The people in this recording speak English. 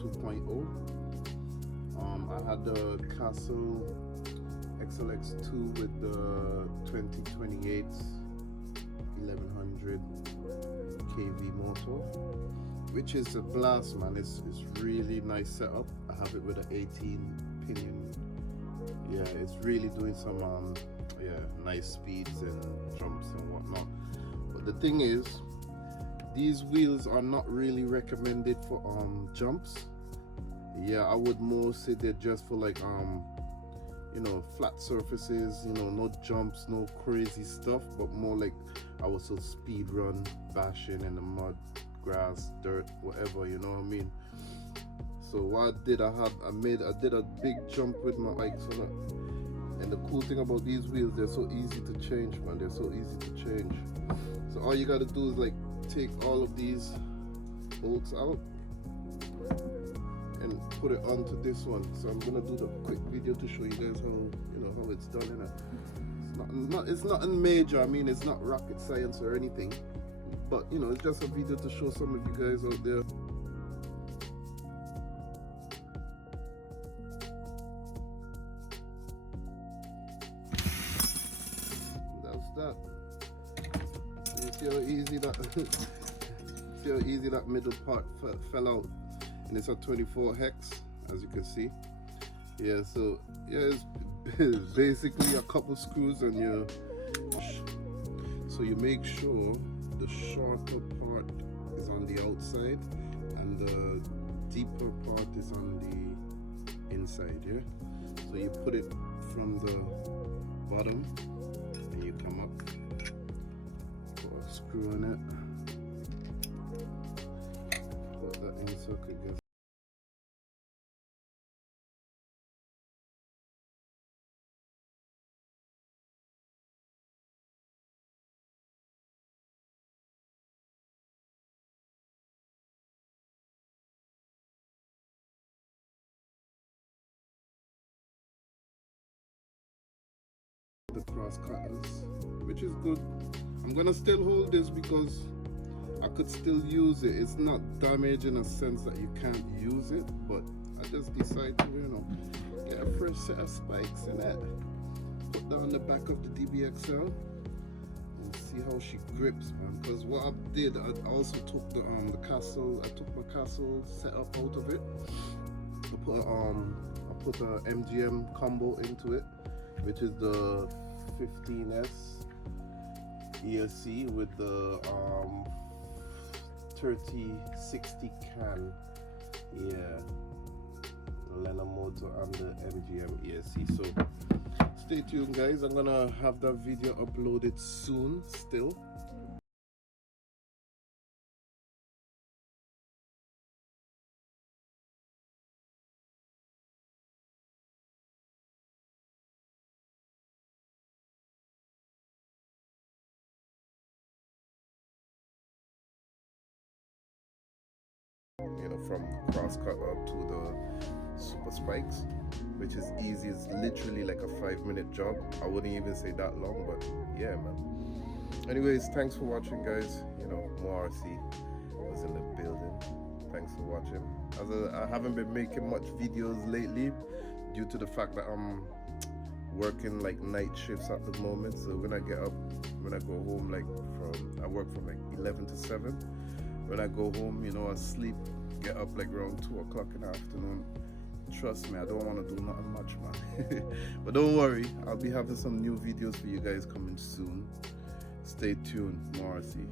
2.0. I had the Castle XLX2 with the 2028 1100 kV motor, which is a blast, man. It's really nice setup. I have it with an 18 pinion. Yeah, it's really doing some nice speeds and jumps and whatnot. But the thing is, these wheels are not really recommended for jumps. Yeah, I would more say they're just for like you know, flat surfaces, you know, no jumps, no crazy stuff, but more like I was so speed run, bashing in the mud, grass, dirt, whatever, you know what I mean. So what I did, I did a big jump with my bike. So and the cool thing about these wheels, they're so easy to change, man. They're so easy to change. So all you gotta do is like take all of these bolts out and put it onto this one. So I'm gonna do the quick video to show you guys how, you know, how it's done. It's nothing major. I mean, it's not rocket science or anything, but you know, it's just a video to show some of you guys out there. That's that. You see how easy that see how easy that middle part fell out. And it's a 24 hex, as you can see. Yeah, so yeah, it's basically a couple screws and so you make sure the shorter part is on the outside and the deeper part is on the inside. Yeah, so you put it from the bottom and you come up, put a screw in it, put that in so it could get. The cross cutters, which is good. I'm gonna still hold this because I could still use it. It's not damaged in a sense that you can't use it, but I just decided to, you know, get a fresh set of spikes in it, put that on the back of the DBXL and see how she grips, man. Because what I did, I also took the Castle, I took my Castle setup out of it. I put a MGM combo into it, which is the 15S ESC with the 3060 can, yeah, Lena motor and the MGM ESC. So stay tuned, guys. I'm gonna have that video uploaded soon still. You know, from cross cut up to the super spikes, which is easy. It's literally like a 5-minute job. I wouldn't even say that long, but yeah, man. Anyways, thanks for watching, guys. You know, more RC was in the building. Thanks for watching. I haven't been making much videos lately due to the fact that I'm working like night shifts at the moment. So when I get up, when I go home, like I work from like 11 to 7. When I go home, you know, I sleep, get up like around 2 o'clock in the afternoon. Trust me, I don't want to do nothing much, man. But don't worry, I'll be having some new videos for you guys coming soon. Stay tuned, more RC.